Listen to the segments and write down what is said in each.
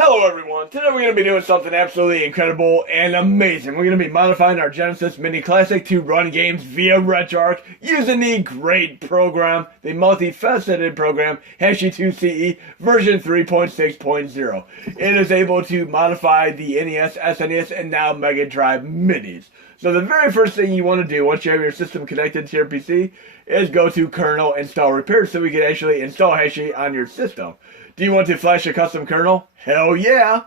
Hello everyone, today we're going to be doing something absolutely incredible and amazing. We're going to be modifying our Genesis Mini Classic to run games via RetroArch using the great program, the multifaceted program, Hakchi2 CE version 3.6.0. It is able to modify the NES, SNES, and now Mega Drive Minis. So the very first thing you want to do once you have your system connected to your PC is go to Kernel Install Repair so we can actually install Hakchi on your system. Do you want to flash a custom kernel? Hell yeah!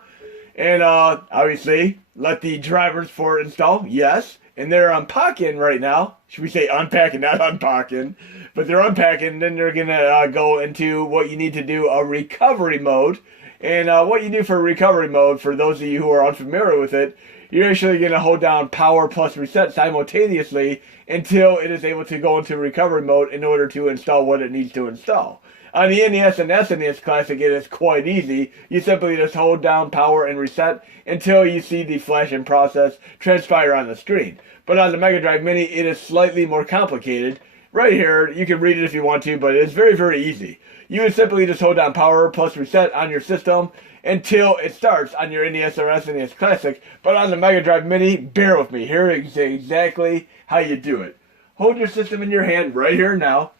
And obviously, let the drivers for it install. Yes. And they're unpacking right now. Should we say unpacking, not unpacking? But they're unpacking. Then they're going to go into what you need to do, a recovery mode. And what you do for recovery mode, for those of you who are unfamiliar with it, you're actually going to hold down power plus reset simultaneously until it is able to go into recovery mode in order to install what it needs to install. On the NES and SNES Classic, it is quite easy. You simply just hold down power and reset until you see the flashing process transpire on the screen. But on the Mega Drive Mini, it is slightly more complicated. Right here, you can read it if you want to, but it's very, very easy. You would simply just hold down power plus reset on your system until it starts on your NES or SNES Classic. But on the Mega Drive Mini, bear with me. Here is exactly how you do it. Hold your system in your hand right here now.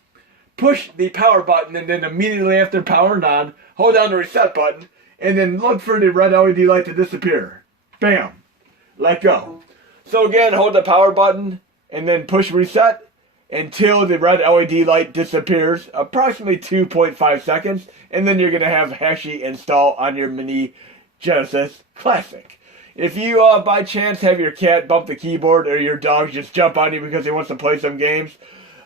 Push the power button, and then immediately after powering on, hold down the reset button, and then look for the red LED light to disappear. Bam! Let go. So again, hold the power button, and then push reset until the red LED light disappears, approximately 2.5 seconds, and then you're going to have Hakchi install on your Mini Genesis Classic. If you, by chance, have your cat bump the keyboard, or your dog just jump on you because he wants to play some games,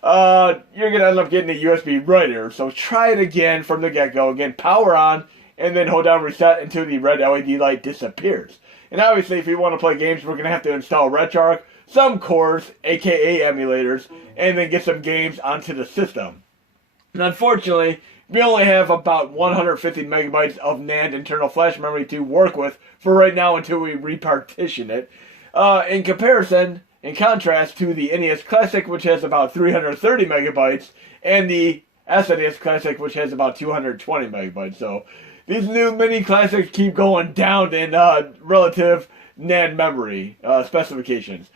you're going to end up getting a USB right here. So try it again from the get-go. Again, power on, and then hold down reset until the red LED light disappears. And obviously, if you want to play games, we're going to have to install RetroArch, some cores, aka emulators, and then get some games onto the system. And unfortunately, we only have about 150 megabytes of NAND internal flash memory to work with for right now until we repartition it. In contrast to the NES Classic, which has about 330 megabytes, and the SNES Classic, which has about 220 megabytes. So these new mini classics keep going down in relative NAND memory specifications.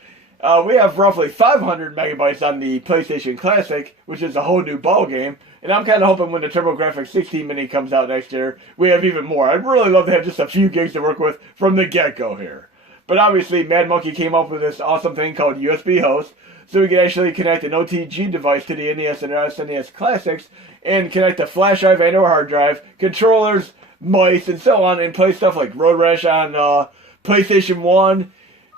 We have roughly 500 megabytes on the PlayStation Classic, which is a whole new ball game. And I'm kind of hoping when the TurboGrafx 16 Mini comes out next year, we have even more. I'd really love to have just a few gigs to work with from the get-go here. But obviously, madmonkey came up with this awesome thing called USB host, so we can actually connect an OTG device to the NES and SNES Classics, and connect a flash drive and or hard drive, controllers, mice, and so on, and play stuff like Road Rash on PlayStation 1,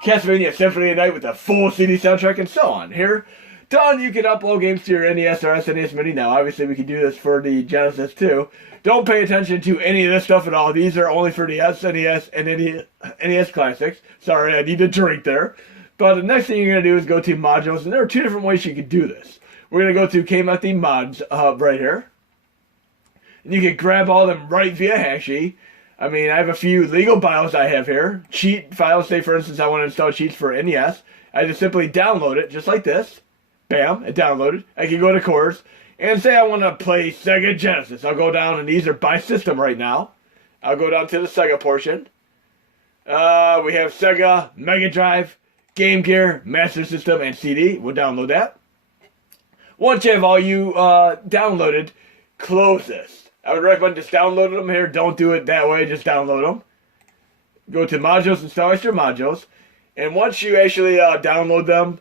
Castlevania Symphony of the Night with a full CD soundtrack, and so on. Here, done, you can upload games to your NES or SNES Mini now. Obviously, we can do this for the Genesis too. Don't pay attention to any of this stuff at all. These are only for the SNES and NES Classics. Sorry, I need a drink there. But the next thing you're going to do is go to modules, and there are two different ways you can do this. We're going to go to KMFD mods right here. And you can grab all of them right via Hakchi. I mean, I have a few legal files I have here. Cheat files, say for instance I want to install cheats for NES. I just simply download it, just like this. Bam, it downloaded. I can go to cores. And say I want to play Sega Genesis. I'll go down, and these are by system right now. I'll go down to the Sega portion. We have Sega, Mega Drive, Game Gear, Master System, and CD. We'll download that. Once you have all you downloaded, close this. I would recommend just downloading them here. Don't do it that way. Just download them. Go to modules, install extra modules. And once you actually download them,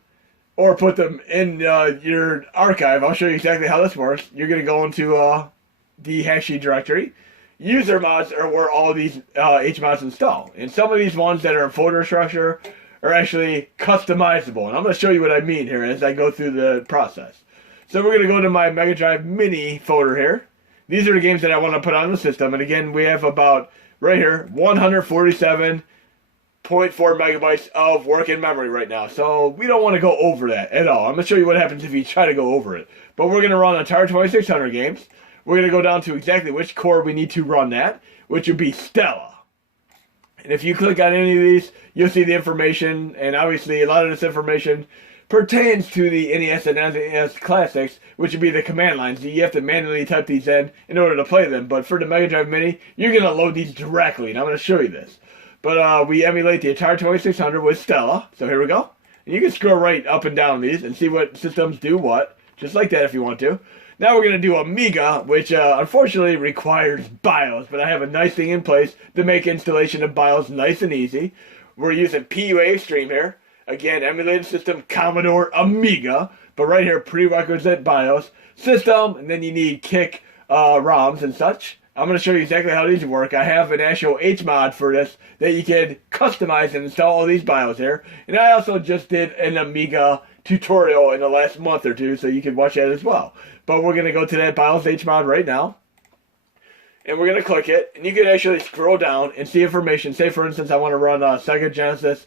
or put them in your archive, I'll show you exactly how this works. You're going to go into the Hakchi directory. User mods are where all these HMods install. And some of these ones that are in folder structure are actually customizable. And I'm going to show you what I mean here as I go through the process. So we're going to go to my Mega Drive Mini folder here. These are the games that I want to put on the system. And again, we have about, right here, 147 0.4 megabytes of working memory right now. So we don't want to go over that at all. I'm going to show you what happens if you try to go over it. But we're going to run entire 2600 games. We're going to go down to exactly which core we need to run that, which would be Stella. And if you click on any of these, you'll see the information. And obviously, a lot of this information pertains to the NES and SNES classics, which would be the command lines. You have to manually type these in order to play them. But for the Mega Drive Mini, you're going to load these directly, and I'm going to show you this. But we emulate the Atari 2600 with Stella. So here we go. And you can scroll right up and down these and see what systems do what, just like that if you want to. Now we're going to do Amiga, which unfortunately requires BIOS, but I have a nice thing in place to make installation of BIOS nice and easy. We're using PUA Extreme here. Again, emulated system, Commodore Amiga, but right here, prerequisite BIOS, system, and then you need kick ROMs and such. I'm going to show you exactly how these work. I have an actual HMod for this that you can customize and install all these BIOS here. And I also just did an Amiga tutorial in the last month or two, so you can watch that as well. But we're going to go to that BIOS HMod right now. And we're going to click it, and you can actually scroll down and see information. Say, for instance, I want to run Sega Genesis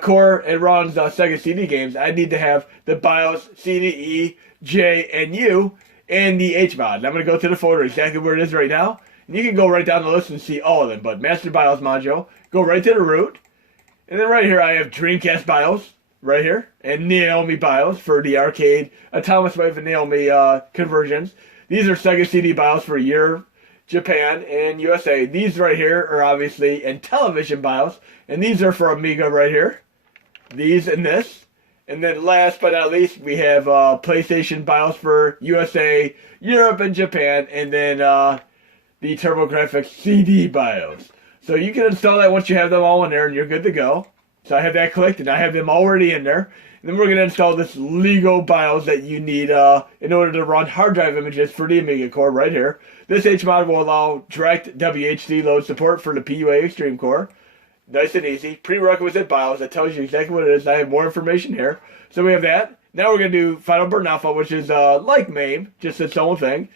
Core. It runs Sega CD games. I need to have the BIOS, CD, E, J, and U, and the HMod. And I'm going to go to the folder exactly where it is right now. And you can go right down the list and see all of them. But Master BIOS module, go right to the root. And then right here I have Dreamcast BIOS, right here. And Naomi BIOS for the arcade, Thomas Wave and Naomi conversions. These are Sega CD BIOS for Europe, Japan, and USA. These right here are obviously Intellivision BIOS. And these are for Amiga right here. These and this. And then last but not least, we have PlayStation BIOS for USA, Europe, and Japan. And then the TurboGrafx CD BIOS. So you can install that once you have them all in there and you're good to go. So I have that clicked and I have them already in there. And then we're going to install this Lego BIOS that you need in order to run hard drive images for the Amiga core right here. This HMod will allow direct WHD load support for the PUA Extreme core. Nice and easy. Prerequisite BIOS that tells you exactly what it is. I have more information here. So we have that. Now we're going to do Final Burn Alpha, which is like MAME, just its own thing.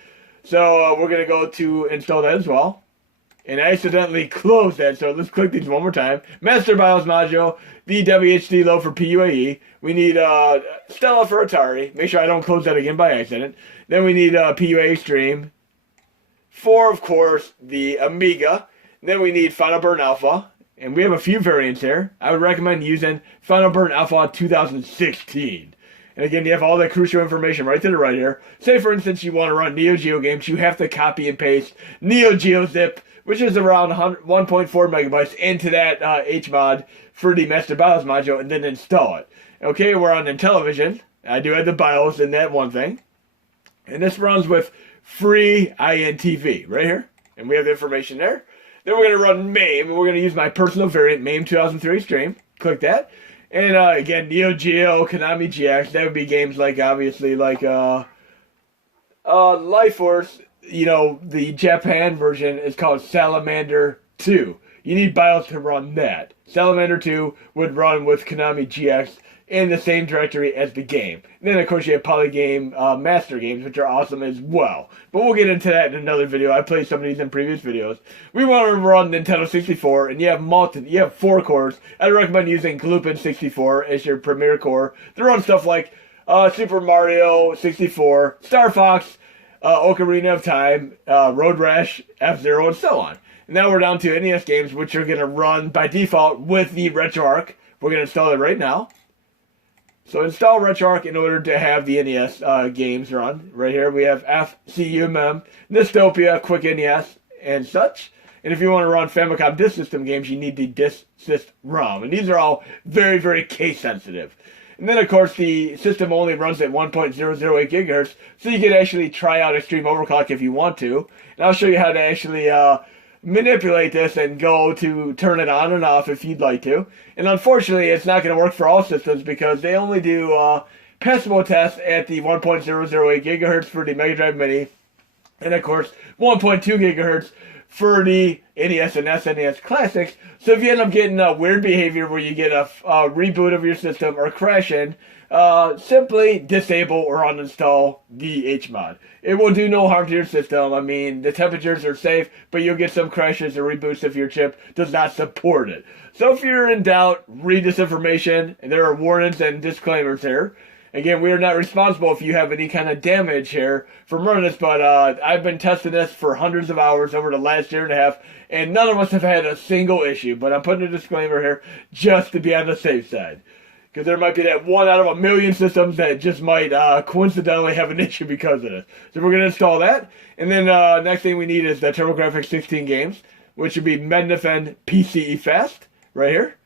So we're going to go to install that as well. And I accidentally closed that, so let's click these one more time. Master BIOS module, the WHD load for PUAE. We need Stella for Atari. Make sure I don't close that again by accident. Then we need PUA Extreme. For, of course, the Amiga. Then we need Final Burn Alpha. And we have a few variants here. I would recommend using Final Burn Alpha 2016. And again, you have all that crucial information right to the right here. Say, for instance, you want to run Neo Geo games. You have to copy and paste Neo Geo zip, which is around 1.4 megabytes, into that HMod for the Master BIOS module, and then install it. Okay, we're on Intellivision. I do have the BIOS in that one thing. And this runs with free INTV right here. And we have the information there. Then we're going to run MAME, and we're going to use my personal variant, MAME 2003 Extreme. Click that. And again, Neo Geo, Konami GX, that would be games like, obviously, like Life Force. You know, the Japan version is called Salamander 2. You need BIOS to run that. Salamander 2 would run with Konami GX in the same directory as the game. And then, of course, you have Polygame Master games, which are awesome as well. But we'll get into that in another video. I played some of these in previous videos. We want to run Nintendo 64, and you have 4 cores. I'd recommend using Glupin 64 as your premier core to run stuff like Super Mario 64, Star Fox, Ocarina of Time, Road Rash, F-Zero, and so on. And now we're down to NES games, which are going to run by default with the RetroArch. We're going to install it right now. So install RetroArch in order to have the NES games run. Right here we have FCUMM, Dystopia, Quick NES, and such. And if you want to run Famicom Disk System games, you need the Disk System ROM. And these are all very, very case sensitive. And then, of course, the system only runs at 1.008 gigahertz, so you can actually try out Extreme Overclock if you want to. And I'll show you how to actually manipulate this and go to turn it on and off if you'd like to. And unfortunately, it's not going to work for all systems because they only do passable tests at the 1.008 gigahertz for the Mega Drive Mini, and of course 1.2 gigahertz for the NES and SNES Classics. So if you end up getting a weird behavior where you get a reboot of your system or crashing, simply disable or uninstall the HMod. It will do no harm to your system. I mean, the temperatures are safe, but you'll get some crashes or reboots if your chip does not support it. So if you're in doubt, read this information. There are warnings and disclaimers here. Again, we are not responsible if you have any kind of damage here from running this, but I've been testing this for hundreds of hours over the last year and a half, and none of us have had a single issue. But I'm putting a disclaimer here just to be on the safe side. Because there might be that 1 out of a million systems that just might coincidentally have an issue because of this. So we're going to install that. And then next thing we need is the TurboGrafx 16 games, which would be Mednafen PCE Fast, right here.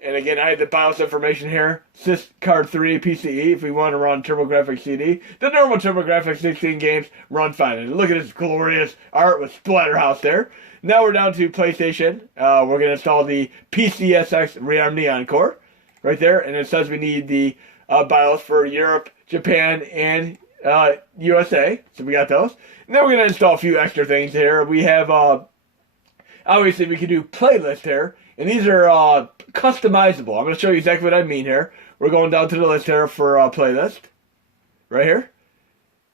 And again, I have the BIOS information here. Sys card 3 PCE if we want to run TurboGrafx CD. The normal TurboGrafx 16 games run fine. And look at this glorious art with Splatterhouse there. Now we're down to PlayStation. We're going to install the PCSX Rearm Neon Core right there. And it says we need the BIOS for Europe, Japan, and USA. So we got those. And then we're going to install a few extra things here. We have, obviously, we can do playlist here. And these are customizable. I'm going to show you exactly what I mean here. We're going down to the list here for playlist. Right here.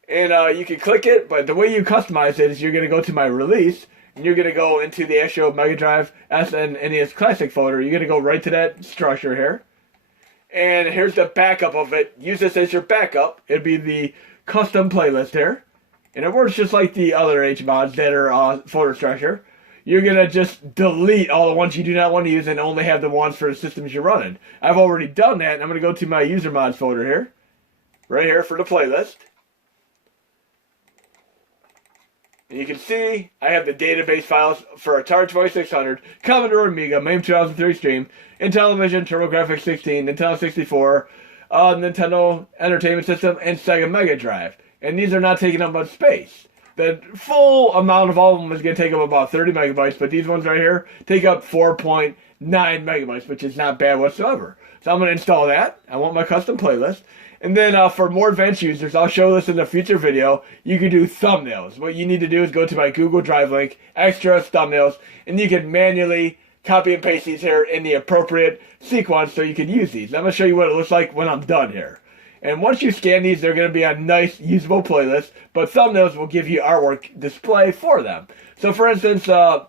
And you can click it, but the way you customize it is you're going to go to my release. And you're going to go into the actual Mega Drive SNES Classic folder. You're going to go right to that structure here. And here's the backup of it. Use this as your backup. It'd be the custom playlist here. And it works just like the other HMods that are folder structure. You're going to just delete all the ones you do not want to use and only have the ones for the systems you're running. I've already done that, and I'm going to go to my user mods folder here. Right here for the playlist. And you can see I have the database files for Atari 2600, Commodore Amiga, MAME 2003 Stream, Intellivision, TurboGrafx 16, Nintendo 64, Nintendo Entertainment System, and Sega Mega Drive. And these are not taking up much space. The full amount of all of them is going to take up about 30 megabytes, but these ones right here take up 4.9 megabytes, which is not bad whatsoever. So I'm going to install that. I want my custom playlist. And then for more advanced users, I'll show this in a future video, you can do thumbnails. What you need to do is go to my Google Drive link, extras, thumbnails, and you can manually copy and paste these here in the appropriate sequence so you can use these. I'm going to show you what it looks like when I'm done here. And once you scan these, they're going to be a nice, usable playlist, but thumbnails will give you artwork display for them. So for instance, for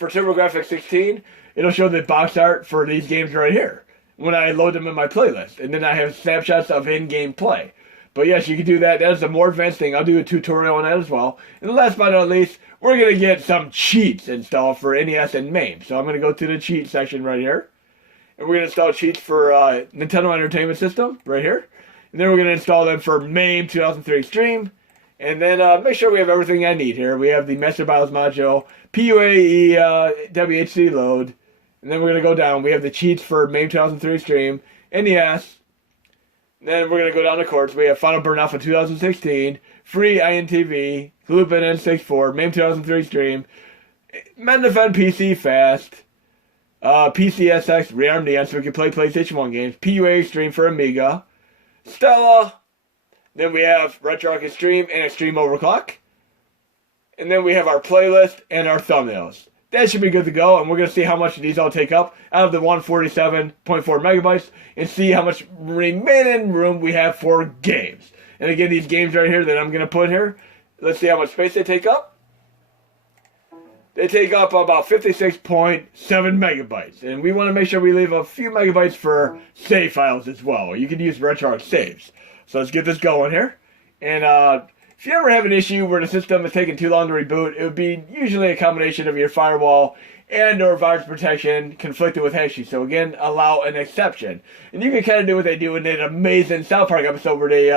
TurboGrafx 16, it'll show the box art for these games right here when I load them in my playlist. And then I have snapshots of in-game play. But yes, you can do that. That is a more advanced thing. I'll do a tutorial on that as well. And last but not least, we're going to get some cheats installed for NES and MAME. So I'm going to go to the cheat section right here. And we're going to install cheats for Nintendo Entertainment System right here. And then we're going to install them for MAME 2003 Extreme. And then make sure we have everything I need here. We have the Master BIOS module, PUAE WHC load. And then we're going to go down. We have the cheats for MAME 2003 Extreme, NES. And then we're going to go down the course. We have Final Burn Alpha 2016, Free INTV, Lupin N64, MAME 2003 Extreme, Mednafen PC Fast, PCSX Rearm Neon so we can play PlayStation 1 games, PUA Extreme for Amiga, Stella, then we have RetroArch Extreme and Extreme Overclock, and then we have our playlist and our thumbnails. That should be good to go, and we're going to see how much these all take up out of the 147.4 megabytes and see how much remaining room we have for games. And again, these games right here that I'm going to put here, let's see how much space they take up. They take up about 56.7 megabytes. And we want to make sure we leave a few megabytes for save files as well. You can use RetroArch saves. So let's get this going here. And if you ever have an issue where the system is taking too long to reboot, it would be usually a combination of your firewall and or virus protection conflicted with Hakchi. So again, allow an exception. And you can kind of do what they do in that amazing South Park episode where they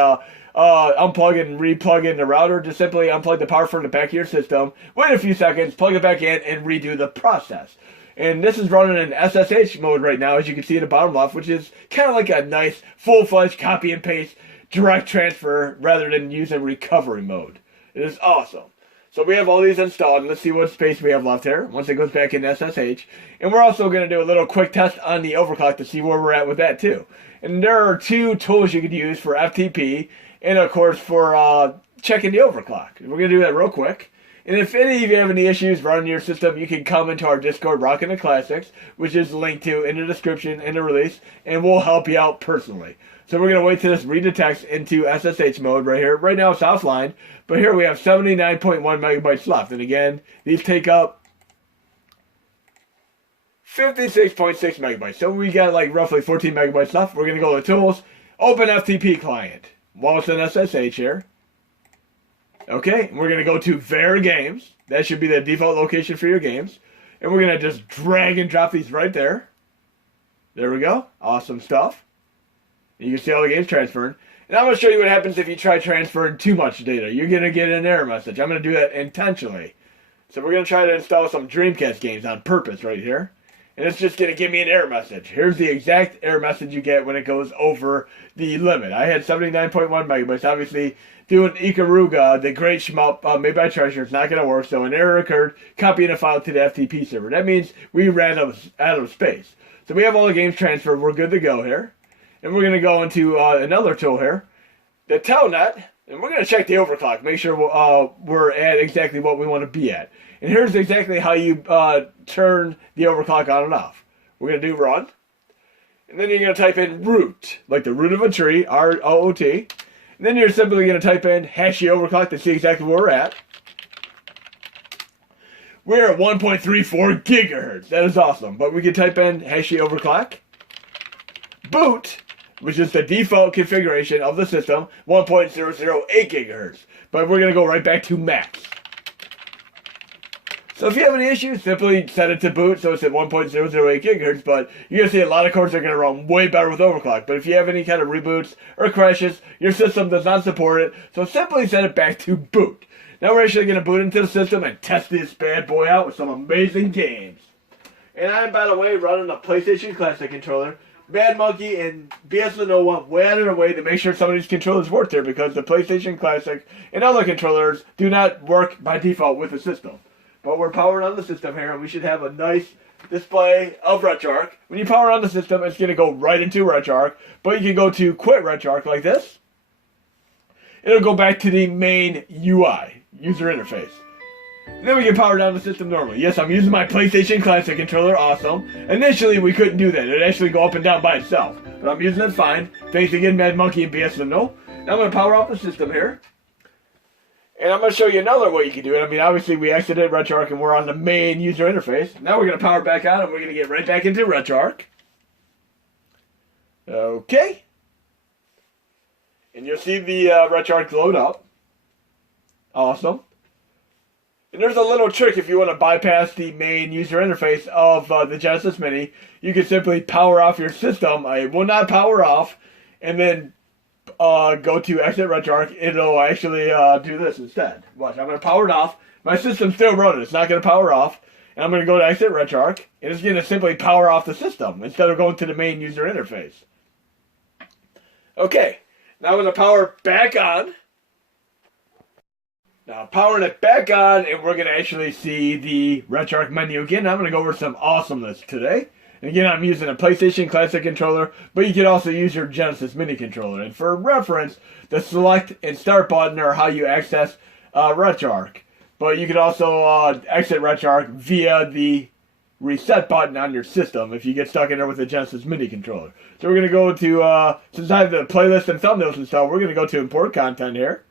unplug and replug in the router. Just simply unplug the power from the back of your system, wait a few seconds, plug it back in, and redo the process. And this is running in SSH mode right now, as you can see at the bottom left, which is kind of like a nice full-fledged copy and paste direct transfer rather than using recovery mode. It is awesome. So we have all these installed. Let's see what space we have left here once it goes back in SSH. And we're also going to do a little quick test on the overclock to see where we're at with that too. And there are two tools you could use for FTP and of course for checking the overclock. We're going to do that real quick. And if any of you have any issues running your system, you can come into our Discord, Rockin' the Classics, which is linked to in the description in the release, and we'll help you out personally. So we're going to wait till this read the text into SSH mode right here. Right now it's offline, but here we have 79.1 megabytes left. And again, these take up 56.6 megabytes. So we got like roughly 14 megabytes left. We're going to go to Tools, Open FTP Client. While it's in SSH here. Okay, we're going to go to Ver Games. That should be the default location for your games. And we're going to just drag and drop these right there. There we go. Awesome stuff. You can see all the games transferring. And I'm going to show you what happens if you try transferring too much data. You're going to get an error message. I'm going to do that intentionally. So we're going to try to install some Dreamcast games on purpose right here. And it's just going to give me an error message. Here's the exact error message you get when it goes over the limit. I had 79.1 megabytes. Obviously, doing Ikaruga, the great shmup made by Treasure, it's not going to work. So an error occurred, copying a file to the FTP server. That means we ran out of space. So we have all the games transferred. We're good to go here. And we're going to go into another tool here, the telnet, and we're going to check the overclock, make sure we're at exactly what we want to be at. And here's exactly how you turn the overclock on and off. We're going to do run, and then you're going to type in root, like the root of a tree, R-O-O-T. And then you're simply going to type in Hakchi overclock to see exactly where we're at. We're at 1.34 gigahertz. That is awesome. But we can type in Hakchi overclock. Boot, which is the default configuration of the system, 1.008 gigahertz. But we're going to go right back to max. So if you have any issues, simply set it to boot so it's at 1.008 gigahertz. But you're going to see a lot of cards are going to run way better with overclock. But if you have any kind of reboots or crashes, your system does not support it. So simply set it back to boot. Now we're actually going to boot into the system and test this bad boy out with some amazing games. And I'm, by the way, running a PlayStation Classic controller. madmonkey and bslenul went way out of their way to make sure some of these controllers work there, because the PlayStation Classic and other controllers do not work by default with the system. But we're powered on the system here, and we should have a nice display of RetroArch. When you power on the system, it's going to go right into RetroArch, but you can go to quit RetroArch like this. It'll go back to the main UI, user interface. And then we can power down the system normally. Yes, I'm using my PlayStation Classic controller, awesome. Initially, we couldn't do that. It'd actually go up and down by itself. But I'm using it fine. Thanks again, madmonkey and bslenul. Now I'm going to power off the system here. And I'm going to show you another way you can do it. I mean, obviously, we exited RetroArch and we're on the main user interface. Now we're going to power back on and we're going to get right back into RetroArch. Okay. And you'll see the RetroArch load up. Awesome. And there's a little trick if you want to bypass the main user interface of the Genesis Mini. You can simply power off your system. It will not power off, and then go to exit RetroArch. It'll actually do this instead. Watch, I'm going to power it off. My system's still running. It's not going to power off. And I'm going to go to exit RetroArch, and it's going to simply power off the system instead of going to the main user interface. Okay, now I'm going to power back on. Now, powering it back on, and we're going to actually see the RetroArch menu again. I'm going to go over some awesomeness today. And again, I'm using a PlayStation Classic controller, but you can also use your Genesis Mini controller. And for reference, the select and start button are how you access RetroArch. But you can also exit RetroArch via the reset button on your system if you get stuck in there with the Genesis Mini controller. So we're going to go to, since I have the playlist and thumbnails installed, we're going to go to import content here.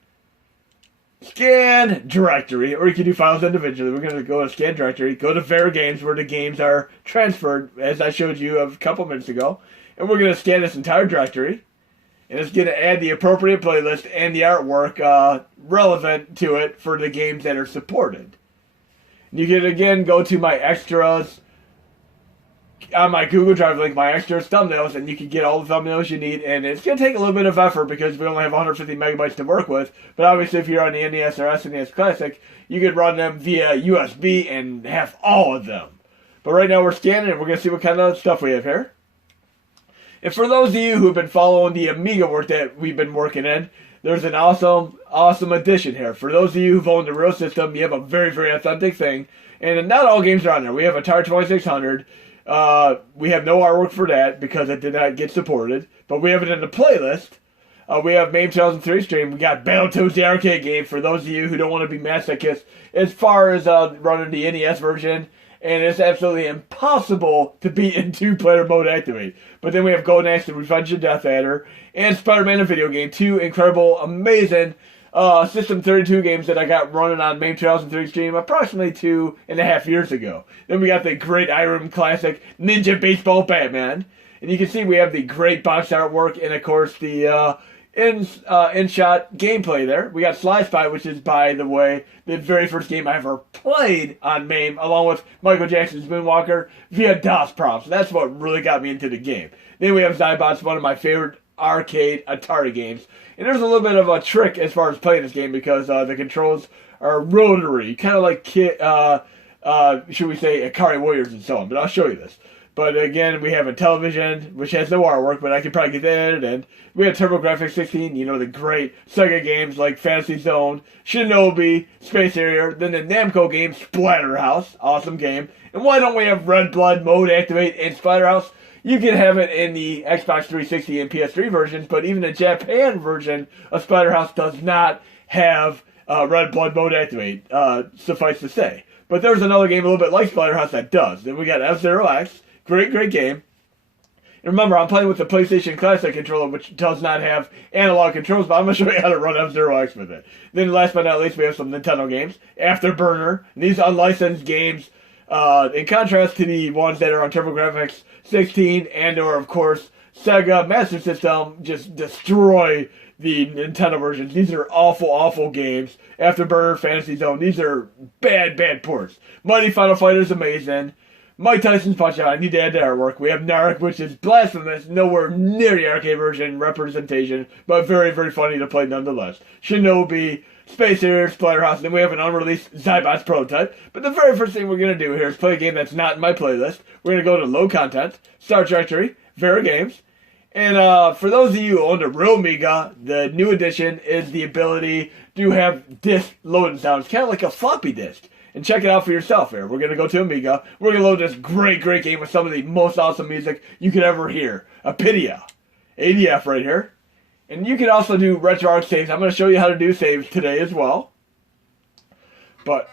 Scan directory, or you can do files individually. We're going to go to scan directory, go to var games where the games are transferred, as I showed you a couple minutes ago. And we're going to scan this entire directory. And it's going to add the appropriate playlist and the artwork relevant to it for the games that are supported. And you can again go to my extras on my Google Drive link, my extras thumbnails, and you can get all the thumbnails you need. And it's going to take a little bit of effort because we only have 150 megabytes to work with. But obviously, if you're on the NES or SNES Classic, you could run them via USB and have all of them. But right now we're scanning and we're going to see what kind of stuff we have here. And for those of you who have been following the Amiga work that we've been working in, there's an awesome addition here. For those of you who've owned the real system, you have a very, very authentic thing. And not all games are on there. We have Atari 2600. We have no artwork for that because it did not get supported. But we have it in the playlist. We have MAME 2003 stream. We got Battletoads, the arcade game, for those of you who don't want to be masochists as far as running the NES version. And it's absolutely impossible to beat in two-player mode activate. But then we have Golden Axe, the Revenge of Death Adder, and Spider-Man, a video game. Two incredible, amazing System 32 games that I got running on MAME 2003 stream approximately 2.5 years ago. Then we got the great Irem classic Ninja Baseball Batman. And you can see we have the great box artwork and, of course, the in-shot gameplay there. We got Sly Spy, which is, by the way, the very first game I ever played on MAME, along with Michael Jackson's Moonwalker, via DOS prompts. That's what really got me into the game. Then we have Zybots, one of my favorite arcade Atari games. And there's a little bit of a trick as far as playing this game because the controls are rotary, kind of like, should we say, Akari Warriors and so on. But I'll show you this. But again, we have a television, which has no artwork, but I can probably get that edited in. We have TurboGrafx 16, you know, the great Sega games like Fantasy Zone, Shinobi, Space Harrier, then the Namco game, Splatterhouse, awesome game. And why don't we have Red Blood, Mode Activate, and Splatterhouse? You can have it in the Xbox 360 and PS3 versions, but even the Japan version of Splatterhouse does not have Red Blood Mode Activate, suffice to say. But there's another game a little bit like Splatterhouse that does. Then we got F-Zero X. Great game. And remember, I'm playing with the PlayStation Classic controller, which does not have analog controls, but I'm going to show you how to run F-Zero X with it. Then last but not least, we have some Nintendo games. Afterburner. These unlicensed games, in contrast to the ones that are on TurboGrafx 16 and or, of course, Sega Master System, just destroy the Nintendo versions. These are awful games. Afterburner, Fantasy Zone, these are bad ports. Mighty Final Fighter is amazing. Mike Tyson's Punch-Out! I need to add to artwork. We have Narc, which is blasphemous, nowhere near the arcade version representation, but very funny to play nonetheless. Shinobi, Space Harrier, Splatterhouse, then we have an unreleased Zybots prototype. But the very first thing we're going to do here is play a game that's not in my playlist. We're going to go to Low Content, Start Directory, Vera Games. And for those of you who own a real Amiga, the new addition is the ability to have disk loading sounds, kind of like a floppy disk. And check it out for yourself here. We're going to go to Amiga. We're going to load this great game with some of the most awesome music you could ever hear. Apidia. ADF right here. And you can also do RetroArch saves. I'm going to show you how to do saves today as well. But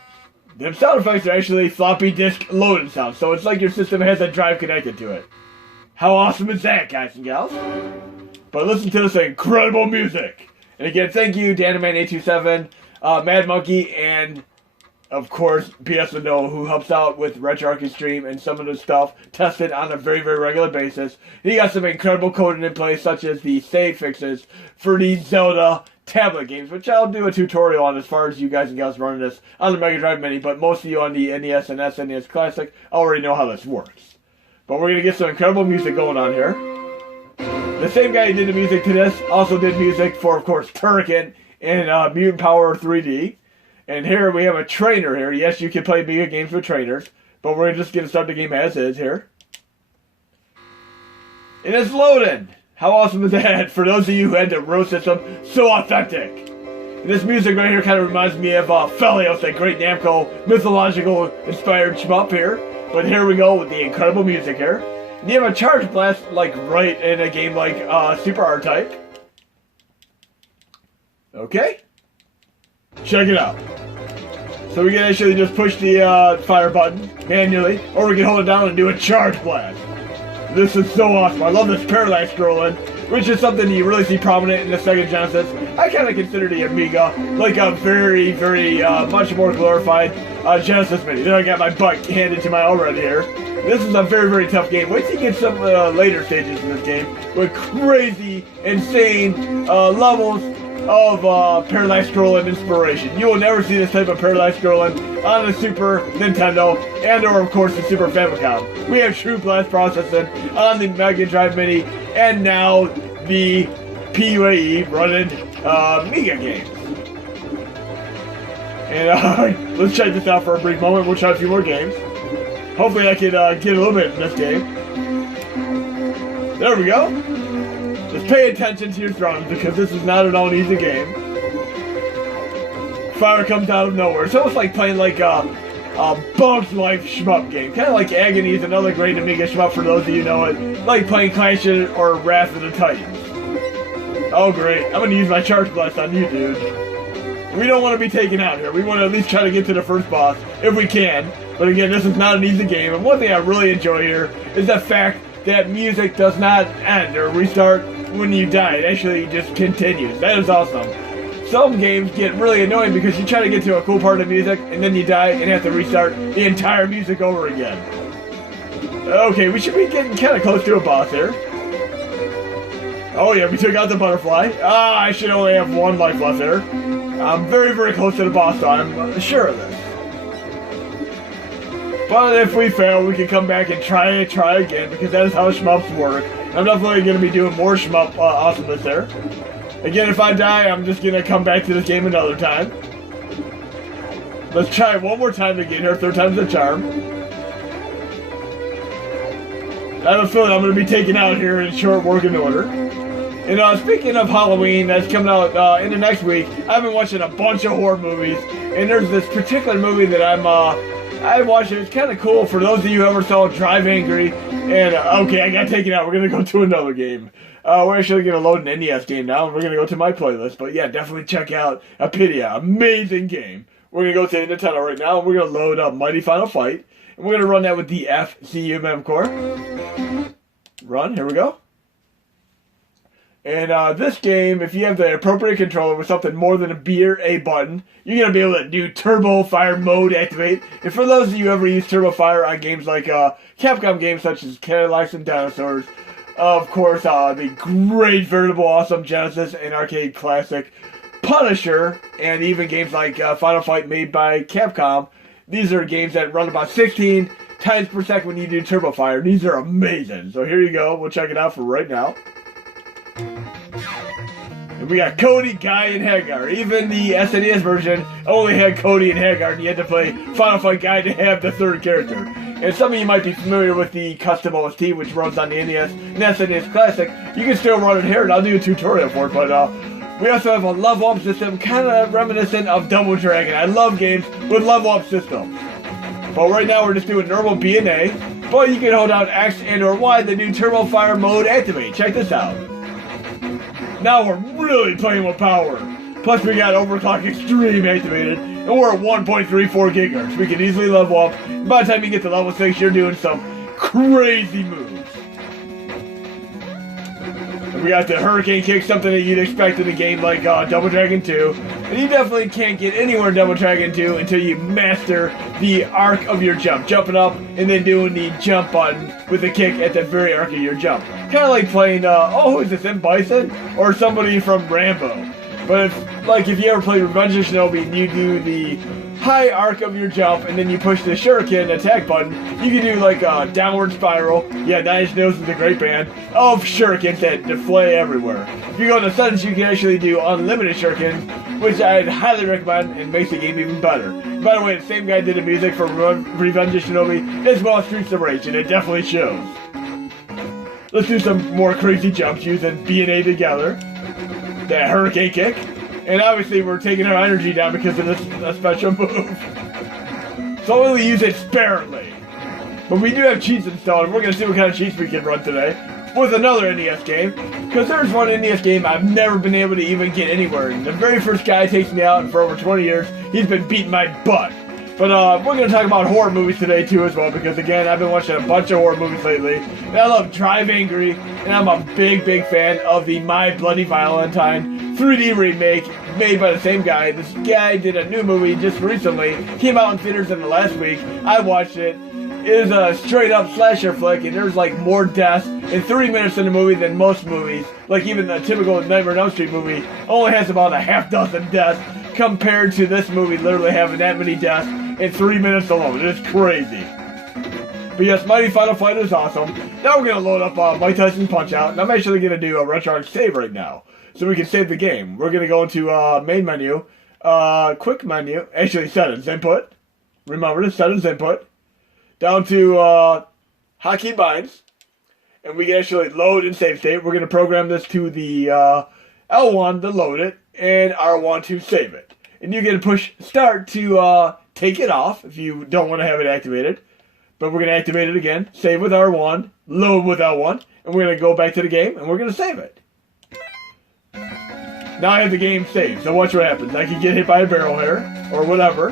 them sound effects are actually floppy disk loading sounds. So it's like your system has a drive connected to it. How awesome is that, guys and gals? But listen to this incredible music. And again, thank you, Danaman827, madmonkey, and of course, bslenul, who helps out with RetroArch stream and some of the stuff tested on a very regular basis. He got some incredible coding in place, such as the save fixes for the Zelda tablet games, which I'll do a tutorial on as far as you guys and gals running this on the Mega Drive Mini, but most of you on the NES and SNES Classic already know how this works. But we're going to get some incredible music going on here. The same guy who did the music to this also did music for, of course, Turrican and Mutant Power 3D. And here we have a trainer here. Yes, you can play Amiga games with trainers, but we're just going to start the game as is here. And it's loading! How awesome is that? For those of you who had the row system, so authentic! And this music right here kind of reminds me of Phelios, that great Namco mythological inspired shmup here. But here we go with the incredible music here. And you have a charge blast like right in a game like Super R-Type. Okay? Check it out. So we can actually just push the fire button manually, or we can hold it down and do a charge blast. This is so awesome. I love this parallax scrolling, which is something you really see prominent in the Sega Genesis. I kind of consider the Amiga like a very much more glorified Genesis Mini. Then I got my butt handed to my already here. This is a very tough game. Wait till you get some later stages in this game with crazy, insane levels of parallax scrolling inspiration. You will never see this type of parallax scrolling on the Super Nintendo and or of course the Super Famicom. We have true blast processing on the Mega Drive Mini and now the PUAE running Amiga games. And let's check this out for a brief moment. We'll try a few more games. Hopefully I can get a little bit in this game. There we go. Just pay attention to your throttles because this is not at all an easy game. Fire comes out of nowhere. It's almost like playing like a Bug's Life shmup game. Kind of like Agony is another great Amiga shmup for those of you who know it. Like playing Clash or Wrath of the Titans. Oh great, I'm going to use my charge blast on you, dude. We don't want to be taken out here. We want to at least try to get to the first boss, if we can. But again, this is not an easy game. And one thing I really enjoy here is the fact that music does not end or restart when you die. It actually just continues. That is awesome. Some games get really annoying because you try to get to a cool part of the music and then you die and have to restart the entire music over again. Okay, we should be getting kind of close to a boss here. Oh yeah, we took out the butterfly. Ah, I should only have 1 life left there. I'm very, very close to the boss, so I'm sure of this. But if we fail, we can come back and try again, because that is how shmups work. I'm definitely going to be doing more shmup awesomeness there. Again, if I die, I'm just going to come back to this game another time. Let's try it one more time again here, 3rd time's the charm. I have a feeling I'm going to be taken out here in short working order. And speaking of Halloween, that's coming out in the next week, I've been watching a bunch of horror movies, and there's this particular movie that I watched it. It's kind of cool for those of you who ever saw Drive Angry. And okay, I got taken out. We're gonna go to another game. We're actually gonna load an NES game now, and we're gonna go to my playlist. But yeah, definitely check out Updated. Amazing game. We're gonna go to Nintendo right now, and we're gonna load up Mighty Final Fight, and we're gonna run that with the FTW mem core. Run. Here we go. And this game, if you have the appropriate controller with something more than a B or A button, you're going to be able to do Turbo Fire mode activate. And for those of you who ever use Turbo Fire on games like Capcom games such as Cadillacs and Dinosaurs, of course, the great, veritable, awesome Genesis and arcade classic Punisher, and even games like Final Fight made by Capcom, these are games that run about 16 times per second when you do Turbo Fire. These are amazing. So here you go. We'll check it out for right now. And we got Cody, Guy, and Hagar. Even the SNES version only had Cody and Hagar, and you had to play Final Fight Guy to have the 3rd character. And some of you might be familiar with the custom OST, which runs on the NES and SNES Classic. You can still run it here, and I'll do a tutorial for it, but we also have a level up system, kind of reminiscent of Double Dragon. I love games with level up systems. But right now we're just doing normal B and A, but you can hold down X and or Y to do Turbo Fire mode activate. Check this out. Now we're really playing with power. Plus we got Overclock Extreme activated, and we're at 1.34 gigahertz. We can easily level up, and by the time you get to level 6, you're doing some crazy moves. And we got the Hurricane Kick, something that you'd expect in a game like Double Dragon 2. And you definitely can't get anywhere in Double Dragon 2 until you master the arc of your jump. Jumping up and then doing the jump button with the kick at the very arc of your jump. Kind of like playing, who is this, M. Bison? Or somebody from Rambo. But if you ever played Revenge of Shinobi and you do the high arc of your jump and then you push the shuriken attack button, you can do like a downward spiral. Yeah, Nine Inch Nails is a great band of shurikens that deflay everywhere. If you go to settings, you can actually do unlimited shurikens, which I'd highly recommend and makes the game even better. By the way, the same guy did the music for Revenge of Shinobi as well as Streets of Rage, and it definitely shows. Let's do some more crazy jumps using B and A together. That Hurricane Kick. And obviously we're taking our energy down because of this special move. So we'll use it sparingly. But we do have cheats installed, and we're going to see what kind of cheats we can run today with another NES game. Because there's one NES game I've never been able to even get anywhere. And the very first guy takes me out, and for over 20 years, he's been beating my butt. But we're going to talk about horror movies today too as well, because again, I've been watching a bunch of horror movies lately. And I love Drive Angry, and I'm a big fan of the My Bloody Valentine 3D remake made by the same guy. This guy did a new movie just recently, came out in theaters in the last week. I watched it. It is a straight up slasher flick, and there's like more deaths in 30 minutes in the movie than most movies. Like even the typical Nightmare on Elm Street movie only has about a half dozen deaths, compared to this movie literally having that many deaths in 3 minutes alone. It's crazy. But yes, Mighty Final Fight is awesome. Now we're going to load up Mike Tyson's Punch-Out, and I'm actually going to do a RetroArch save right now, so we can save the game. We're going to go into main menu, quick menu, actually settings, input. Remember to settings, input. Down to Hakchi binds, and we can actually load and save state. We're going to program this to the L1 to load it, and R1 to save it. And you can push start to take it off if you don't want to have it activated. But we're going to activate it again, save with R1, load with L1, and we're going to go back to the game, and we're going to save it. Now I have the game saved, so watch what happens. I can get hit by a barrel here, or whatever.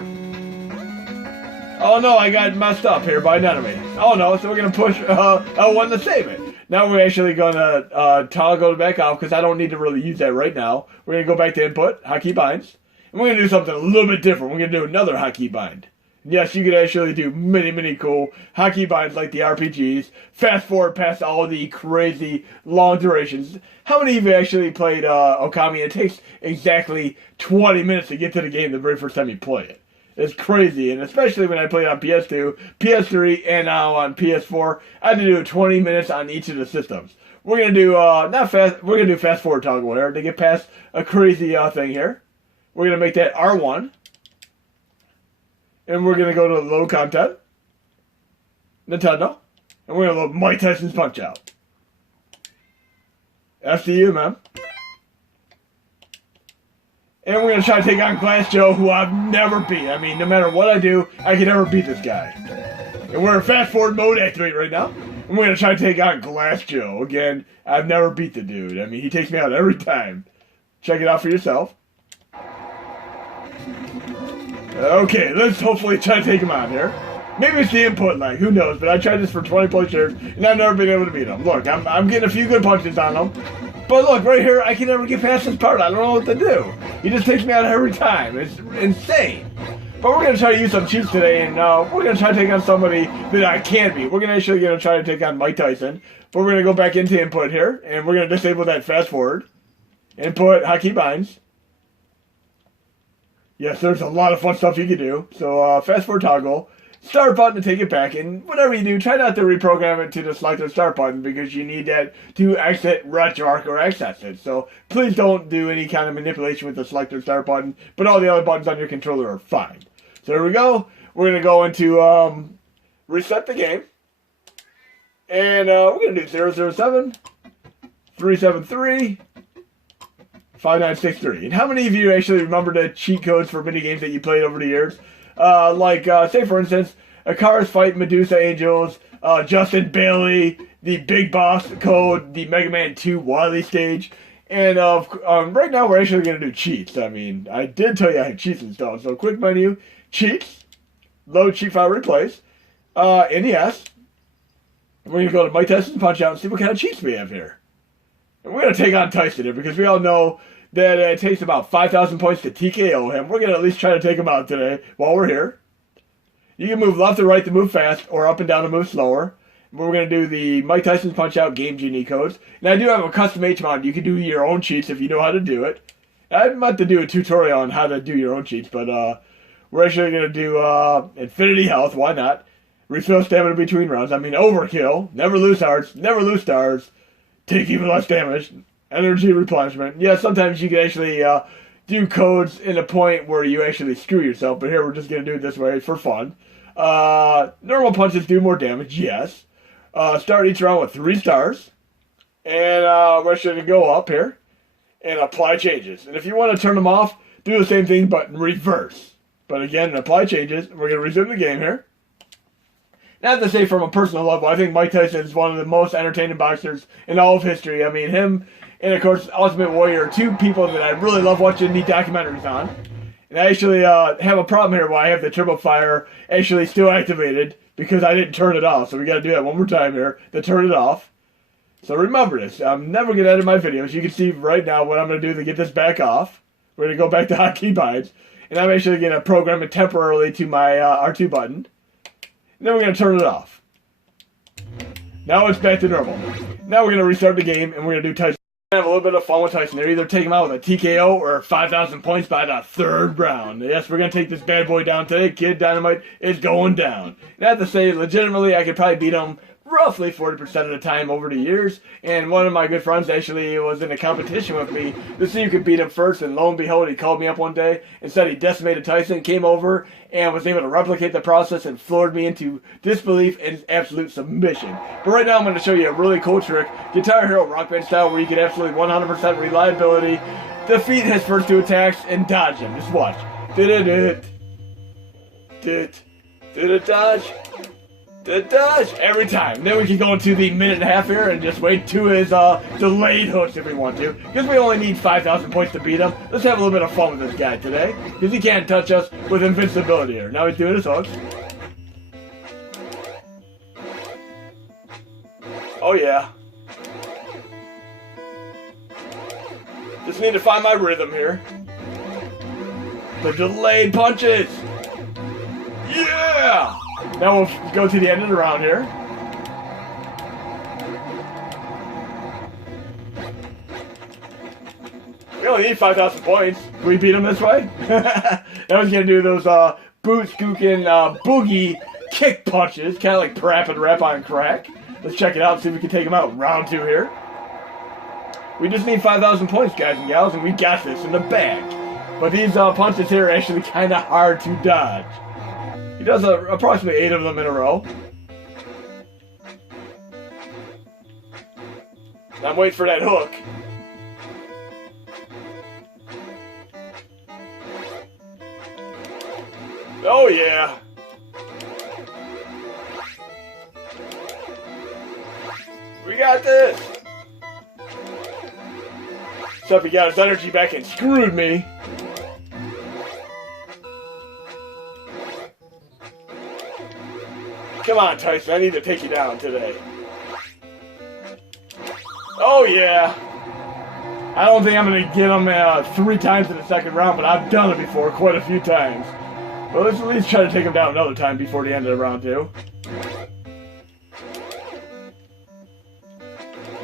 Oh no, I got messed up here by an enemy. Oh no, so we're going to push L1 to save it. Now we're actually going to toggle it back off, because I don't need to really use that right now. We're going to go back to input, Hakchi binds, and we're going to do something a little bit different. We're going to do another Hakchi bind. Yes, you can actually do many cool hockey binds like the RPGs. Fast forward past all the crazy long durations. How many of you actually played Okami? It takes exactly 20 minutes to get to the game the very first time you play it. It's crazy, and especially when I played on PS2, PS3, and now on PS4, I had to do 20 minutes on each of the systems. We're gonna do we're gonna do fast forward toggle here to get past a crazy thing here. We're gonna make that R1. And we're going to go to load content, Nintendo, and we're going to load Mike Tyson's Punch-Out. FTW, man. And we're going to try to take on Glass Joe, who I've never beat. I mean, no matter what I do, I can never beat this guy. And we're in fast forward mode activate right now. And we're going to try to take on Glass Joe. Again, I've never beat the dude. I mean, he takes me out every time. Check it out for yourself. Okay, let's hopefully try to take him on here. Maybe it's the input lag, who knows, but I tried this for 20 plus years, and I've never been able to beat him. Look, I'm getting a few good punches on him, but look, right here, I can never get past this part. I don't know what to do. He just takes me out every time. It's insane. But we're going to try to use some cheats today, and we're going to try to take on somebody that I can beat. We're actually going to try to take on Mike Tyson, but we're going to go back into input here, and we're going to disable that fast forward. Input, hotkey binds. Yes, there's a lot of fun stuff you can do. So, fast forward toggle, start button to take it back, and whatever you do, try not to reprogram it to the selected start button because you need that to exit RetroArch or access it. So, please don't do any kind of manipulation with the selected start button, but all the other buttons on your controller are fine. So, there we go. We're going to go into reset the game, and we're going to do 007, 373, 5963. And how many of you actually remember the cheat codes for mini games that you played over the years? Say for instance, Cars Fight Medusa Angels, Justin Bailey, the Big Boss code, the Mega Man 2 Wily stage, and right now we're actually going to do cheats. I mean, I did tell you I had cheats installed. So quick menu, cheats, load cheat file replace, NES. We're going to go to Mike Tyson's Punch-Out and see what kind of cheats we have here. And we're going to take on Tyson here because we all know that it takes about 5,000 points to TKO him. We're going to at least try to take him out today while we're here. You can move left or right to move fast, or up and down to move slower. We're going to do the Mike Tyson's Punch-Out Game Genie codes. And I do have a custom H-mod. You can do your own cheats if you know how to do it. I'm about to do a tutorial on how to do your own cheats, but we're actually going to do Infinity Health. Why not? Refill stamina between rounds. I mean, Overkill. Never lose hearts. Never lose stars. Take even less damage. Energy replenishment. Yeah, sometimes you can actually do codes in a point where you actually screw yourself, but here we're just going to do it this way for fun. Normal punches do more damage, yes. Start each round with 3 stars. And we're actually going to go up here and apply changes. And if you want to turn them off, do the same thing, but in reverse. But again, apply changes. We're going to resume the game here. I have to say, from a personal level, I think Mike Tyson is one of the most entertaining boxers in all of history. I mean, him and, of course, Ultimate Warrior are 2 people that I really love watching the documentaries on. And I actually have a problem here where I have the Turbo Fire actually still activated because I didn't turn it off. So we got to do that one more time here to turn it off. So remember this. I'm never going to edit my videos. You can see right now what I'm going to do to get this back off. We're going to go back to hotkey binds. And I'm actually going to program it temporarily to my R2 button. And then we're going to turn it off. Now it's back to normal. Now we're going to restart the game and we're going to do Tyson. Have a little bit of fun with Tyson. They're either take him out with a TKO or 5,000 points by the 3rd round. Yes, we're going to take this bad boy down today. Kid Dynamite is going down. And I have to say, legitimately, I could probably beat him roughly 40% of the time over the years. And one of my good friends actually was in a competition with me to see who could beat him first. And lo and behold, he called me up one day and said he decimated Tyson, came over and was able to replicate the process and floored me into disbelief and absolute submission. But right now I'm going to show you a really cool trick, Guitar Hero Rock Band style, where you can absolutely 100% reliability defeat his first 2 attacks and dodge him. Just watch. Dodge. The dodge every time. Then we can go into the minute and a half here and just wait to his delayed hooks if we want to. Because we only need 5,000 points to beat him. Let's have a little bit of fun with this guy today. Because he can't touch us with invincibility here. Now he's doing his hooks. Oh yeah. Just need to find my rhythm here. The delayed punches. Yeah! Yeah! Now we'll go to the end of the round here. We only need 5,000 points. Can we beat him this way? Now he's gonna do those boot scooking boogie kick punches, kind of like Parap and Rap on crack. Let's check it out, see if we can take him out. Round 2 here. We just need 5,000 points, guys and gals, and we got this in the bag. But these punches here are actually kind of hard to dodge. He does approximately 8 of them in a row. I'm waiting for that hook. Oh yeah. We got this. Except he got his energy back and screwed me. Come on, Tyson, I need to take you down today. Oh yeah. I don't think I'm going to get him 3 times in the second round, but I've done it before quite a few times. Well, let's at least try to take him down another time before the end of the round 2.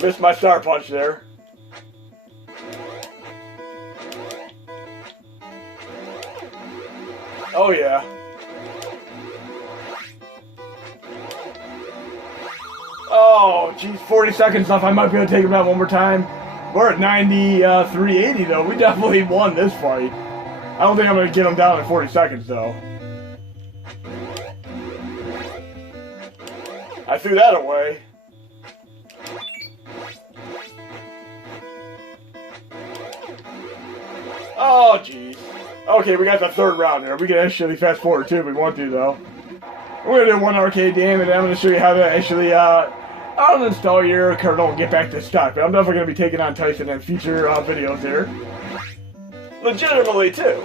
Missed my star punch there. Oh yeah. Oh, geez, 40 seconds left. I might be able to take him down one more time. We're at 93.80 though. We definitely won this fight. I don't think I'm going to get him down in 40 seconds though. I threw that away. Oh, jeez. Okay, we got the 3rd round here. We can actually fast forward too if we want to though. We're going to do one arcade game, and then I'm going to show you how to actually uninstall your kernel and get back to stock. But I'm definitely going to be taking on Tyson in future videos here. Legitimately, too.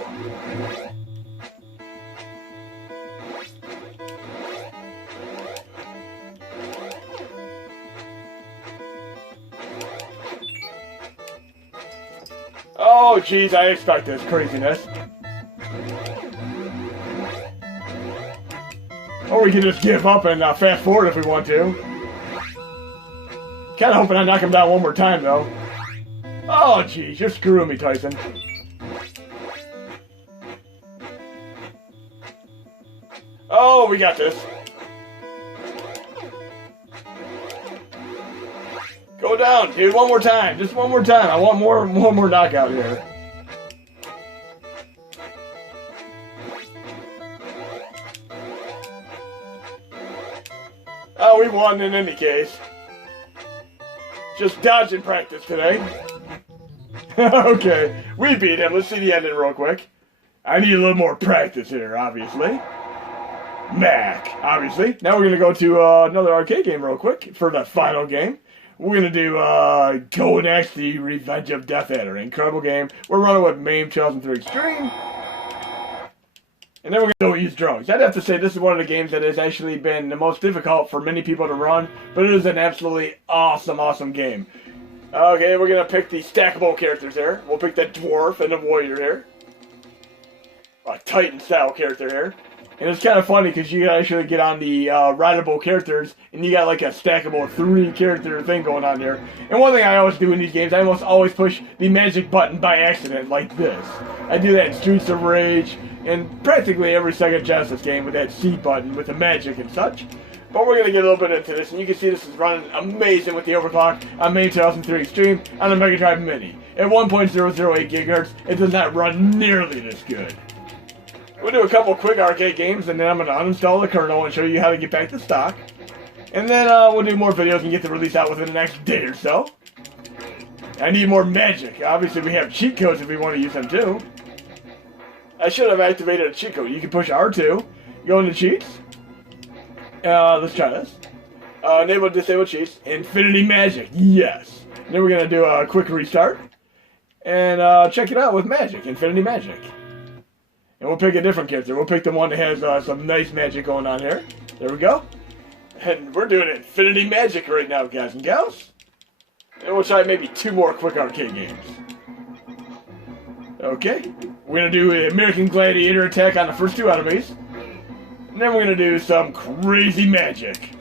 Oh, jeez, I expect this craziness. Or we can just give up and fast forward if we want to. Kind of hoping I knock him down one more time, though. Oh, jeez, you're screwing me, Tyson. Oh, we got this. Go down, dude. One more time. Just one more time. I want one more knockout here. Oh, we won in any case. Just dodging practice today. Okay, we beat him. Let's see the ending real quick. I need a little more practice here, obviously. Mac, obviously. Now we're going to go to another arcade game real quick for the final game. We're going to do Golden Axe, the Revenge of Death Adder. Incredible game. We're running with MAME 2003 Extreme. And then we're going to use drones. I'd have to say this is one of the games that has actually been the most difficult for many people to run, but it is an absolutely awesome, awesome game. Okay, we're going to pick the stackable characters here. We'll pick the Dwarf and the Warrior here. A Titan-style character here. And it's kind of funny because you actually get on the rideable characters and you got like a stackable 3-character thing going on there. And one thing I always do in these games, I almost always push the magic button by accident like this. I do that in Streets of Rage and practically every second Genesis game with that C button with the magic and such. But we're going to get a little bit into this, and you can see this is running amazing with the overclock on MAME 2003 Extreme on the Mega Drive Mini. At 1.008 GHz, it does not run nearly this good. We'll do a couple quick arcade games, and then I'm going to uninstall the kernel and show you how to get back to stock. And then we'll do more videos and get the release out within the next day or so. I need more magic. Obviously, we have cheat codes if we want to use them too. I should have activated a cheat code. You can push R2, go into cheats. Let's try this. Enable disable cheats. Infinity magic. Yes. Then we're going to do a quick restart. And check it out with magic. Infinity magic. And we'll pick a different character. We'll pick the one that has some nice magic going on here. There we go. And we're doing infinity magic right now, guys and gals. And we'll try maybe 2 more quick arcade games. Okay. We're going to do an American Gladiator attack on the first 2 enemies. And then we're gonna do some crazy magic.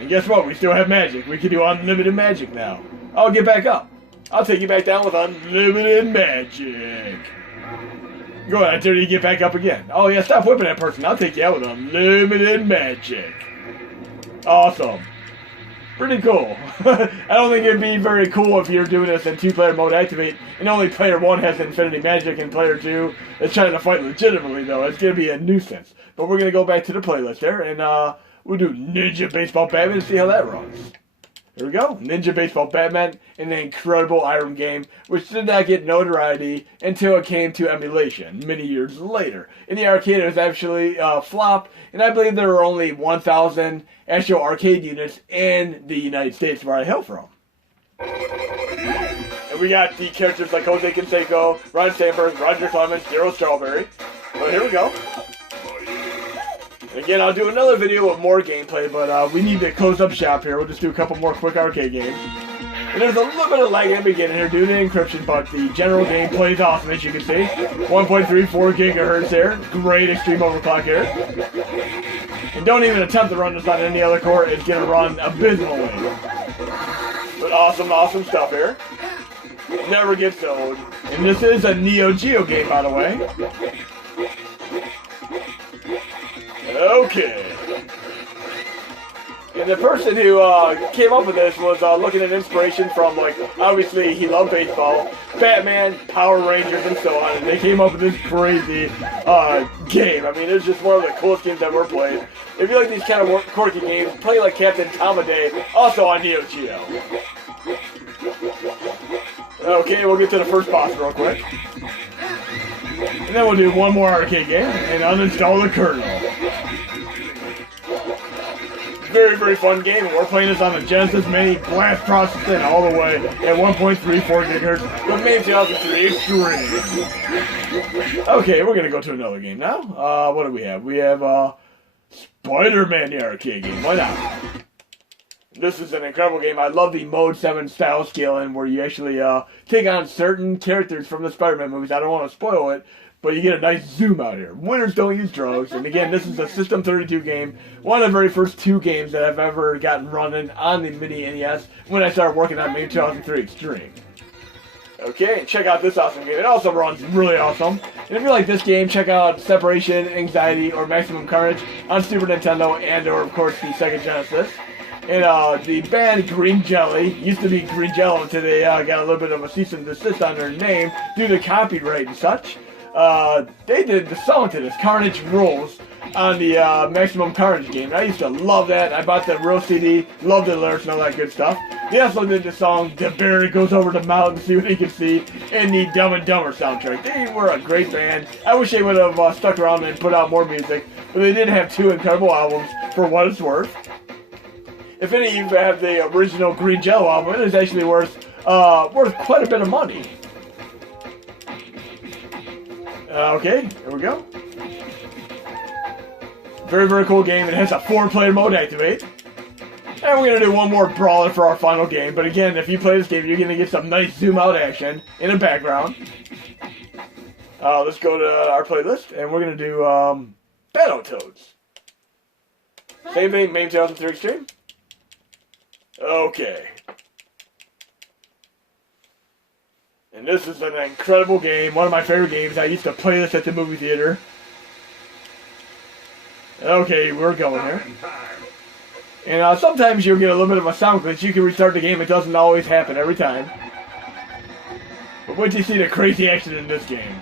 And guess what? We still have magic. We can do unlimited magic now. I'll get back up. I'll take you back down with unlimited magic. Go ahead, I dare you to get back up again. Oh yeah, stop whipping that person. I'll take you out with unlimited magic. Awesome. Pretty cool. I don't think it'd be very cool if you're doing this in 2-player mode activate and only player 1 has infinity magic and player 2 is trying to fight legitimately though. It's gonna be a nuisance. But we're gonna go back to the playlist there and we'll do Ninja Baseball Batman and see how that runs. Here we go. Ninja Baseball Batman, an incredible Iron game, which did not get notoriety until it came to emulation many years later. In the arcade, it was actually flop, and I believe there were only 1,000 actual arcade units in the United States where I hail from. And we got the characters like Jose Canseco, Ron Sandberg, Roger Clemens, Daryl Strawberry. So here we go. Again, I'll do another video of more gameplay, but we need to close up shop here. We'll just do a couple more quick arcade games. And there's a little bit of lag in the beginning here due to encryption, but the general game plays awesome, as you can see. 1.34 gigahertz here. Great extreme overclock here. And don't even attempt to run this on any other core. It's going to run abysmally. But awesome, awesome stuff here. Never gets old. And this is a Neo Geo game, by the way. Okay. And the person who came up with this was looking at inspiration from, like, obviously he loved baseball, Batman, Power Rangers, and so on, and they came up with this crazy game. I mean, it's just one of the coolest games I've ever played. If you like these kind of quirky games, play like Captain Tomaday, also on Neo Geo. Okay, we'll get to the first boss real quick. And then we'll do one more arcade game and uninstall the kernel. Very, very fun game, and we're playing this on the Genesis Mini, blast processing all the way at 1.34 gigahertz, the main 2003 Extreme. Okay, we're gonna go to another game now. What do we have? We have Spider-Man, the arcade game. Why not? This is an incredible game. I love the Mode 7 style scaling where you actually take on certain characters from the Spider-Man movies. I don't want to spoil it, but you get a nice zoom out here. Winners don't use drugs. And again, this is a System 32 game. One of the very first 2 games that I've ever gotten running on the Mini NES when I started working on May 2003 Extreme. Okay, and check out this awesome game. It also runs really awesome. And if you like this game, check out Separation, Anxiety, or Maximum Carnage on Super Nintendo and or, of course, the Sega Genesis. And the band Green Jelly, used to be Green Jello until they got a little bit of a cease and desist on their name due to copyright and such. They did the song to this, Carnage Rules, on the Maximum Carnage game. And I used to love that. I bought the real CD, loved the lyrics and all that good stuff. They also did the song, The Bear Goes Over the Mountain, See What He Can See, in the Dumb and Dumber soundtrack. They were a great band. I wish they would have stuck around and put out more music, but they did have 2 incredible albums for what it's worth. If any of you have the original Green Jello album, it is actually worth quite a bit of money. Okay, here we go. Very, very cool game. It has a 4-player mode activate. And we're going to do one more brawler for our final game. But again, if you play this game, you're going to get some nice zoom out action in the background. Let's go to our playlist, and we're going to do Battletoads. Same thing, main 2003 Extreme. Okay. And this is an incredible game, one of my favorite games. I used to play this at the movie theater. Okay, we're going here. And sometimes you'll get a little bit of a sound glitch. You can restart the game. It doesn't always happen every time. But wait till you see the crazy action in this game.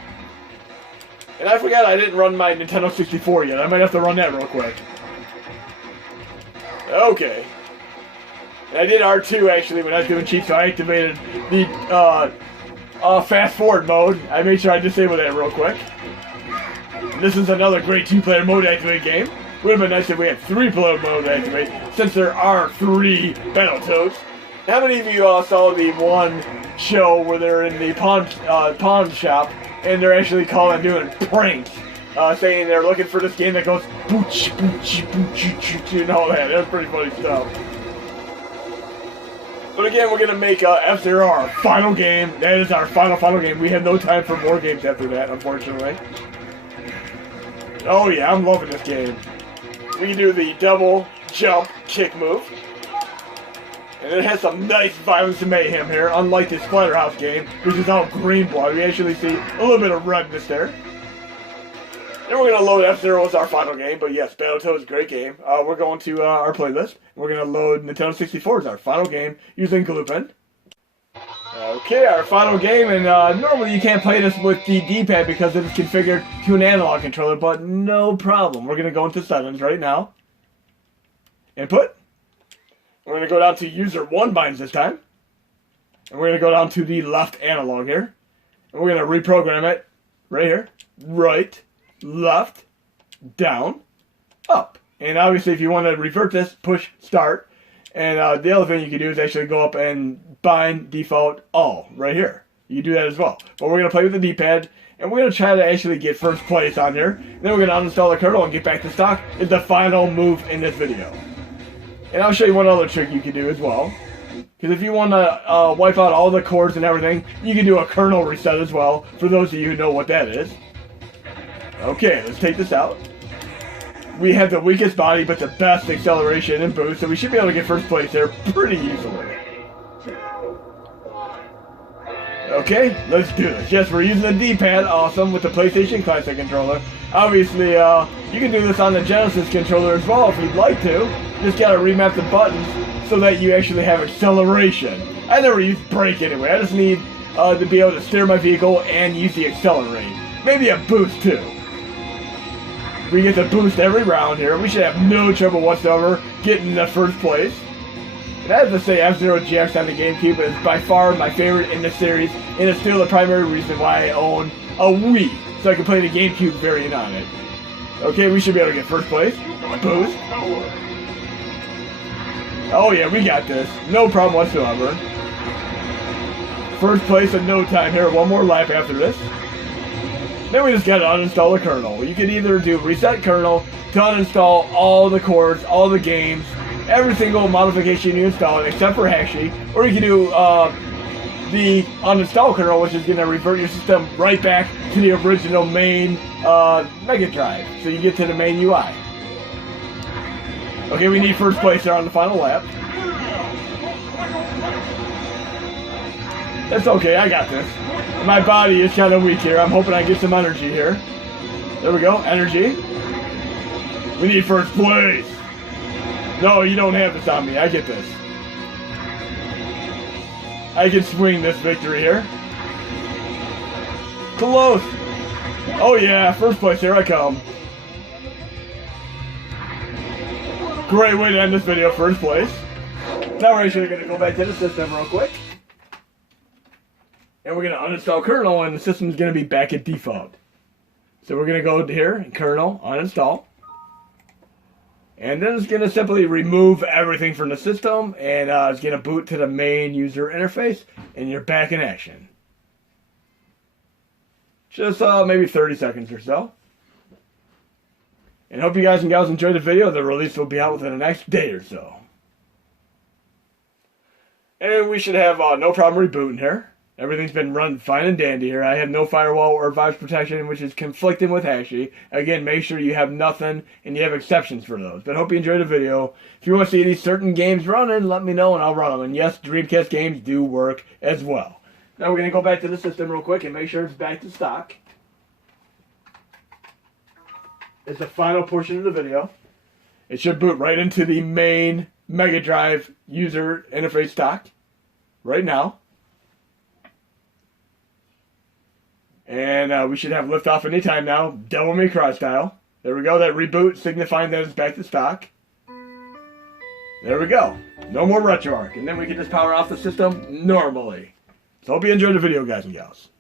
And I forgot I didn't run my Nintendo 64 yet. I might have to run that real quick. Okay. And I did R2 actually when I was doing cheats, so I activated the fast forward mode. I made sure I disabled that real quick. And this is another great 2-player mode activate game. Would have been nice if we had 3-player mode activate, since there are 3 Battletoads. How many of you saw the one show where they're in the pawn shop and they're actually doing pranks, saying they're looking for this game that goes booch, booch, booch, booch, and all that. That's pretty funny stuff. But again, we're going to make F-Zero our final game. That is our final game. We have no time for more games after that, unfortunately. Oh yeah, I'm loving this game. we can do the double jump kick move. And it has some nice violence and mayhem here, unlike the Splatterhouse game, which is all green blood. We actually see a little bit of redness there. And we're going to load F-Zero as our final game, but yes, Battletoads is a great game. We're going to our playlist. We're going to load Nintendo 64 as our final game using Glupin. Okay, our final game, and normally you can't play this with the D-pad because it is configured to an analog controller, but no problem. We're going to go into settings right now. Input. We're going to go down to user 1 binds this time. And we're going to go down to the left analog here. And we're going to reprogram it right here. Right, left, down, up. And obviously if you want to revert this, push start. And the other thing you can do is actually go up and bind default all right here. You can do that as well. But we're going to play with the D-pad. And we're going to try to actually get first place on here. And then we're going to uninstall the kernel and get back to stock. It's the final move in this video. And I'll show you one other trick you can do as well. Because if you want to wipe out all the cores and everything, you can do a kernel reset as well, for those of you who know what that is. Okay, let's take this out. We have the weakest body, but the best acceleration and boost, so we should be able to get first place there pretty easily. Okay, let's do this. Yes, we're using the D-pad, awesome, with the PlayStation Classic controller. Obviously, you can do this on the Genesis controller as well if you'd like to. Just gotta remap the buttons so that you actually have acceleration. I never use brake anyway. I just need to be able to steer my vehicle and use the accelerate. Maybe a boost too. We get the boost every round here. We should have no trouble whatsoever getting the first place. And I have to say F-Zero GX on the GameCube is by far my favorite in the series, and it's still the primary reason why I own a Wii, so I can play the GameCube variant on it. Okay, we should be able to get first place. Boost. Oh yeah, we got this. No problem whatsoever. First place in no time here. One more lap after this. Then we just gotta uninstall the kernel. You can either do reset kernel to uninstall all the cores, all the games, every single modification you install except for Hakchi, or you can do the uninstall kernel, which is gonna revert your system right back to the original main Mega Drive. So you get to the main UI. Okay, we need first place there on the final lap. That's okay, I got this. My body is kind of weak here. I'm hoping I get some energy here. There we go, energy. We need first place. No, you don't have this on me. I get this. I can swing this victory here. Close. Oh yeah, first place, here I come. Great way to end this video, first place. Now we're actually going to go back to the system real quick. And we're going to uninstall kernel, and the system's going to be back at default. So we're going to go here, kernel, uninstall. And then it's going to simply remove everything from the system, and it's going to boot to the main user interface, and you're back in action. Just maybe 30 seconds or so. And hope you guys and gals enjoyed the video. The release will be out within the next day or so. And we should have no problem rebooting here. Everything's been run fine and dandy here. I have no firewall or virus protection, which is conflicting with Hakchi. Again, make sure you have nothing and you have exceptions for those. But hope you enjoyed the video. If you want to see any certain games running, let me know and I'll run them. And yes, Dreamcast games do work as well. Now we're going to go back to the system real quick and make sure it's back to stock. It's the final portion of the video. It should boot right into the main Mega Drive user interface stock right now. And we should have liftoff anytime now, Devil May Cry style. There we go, that reboot signifying that it's back to stock. There we go. No more RetroArch. And then we can just power off the system normally. So hope you enjoyed the video, guys and gals.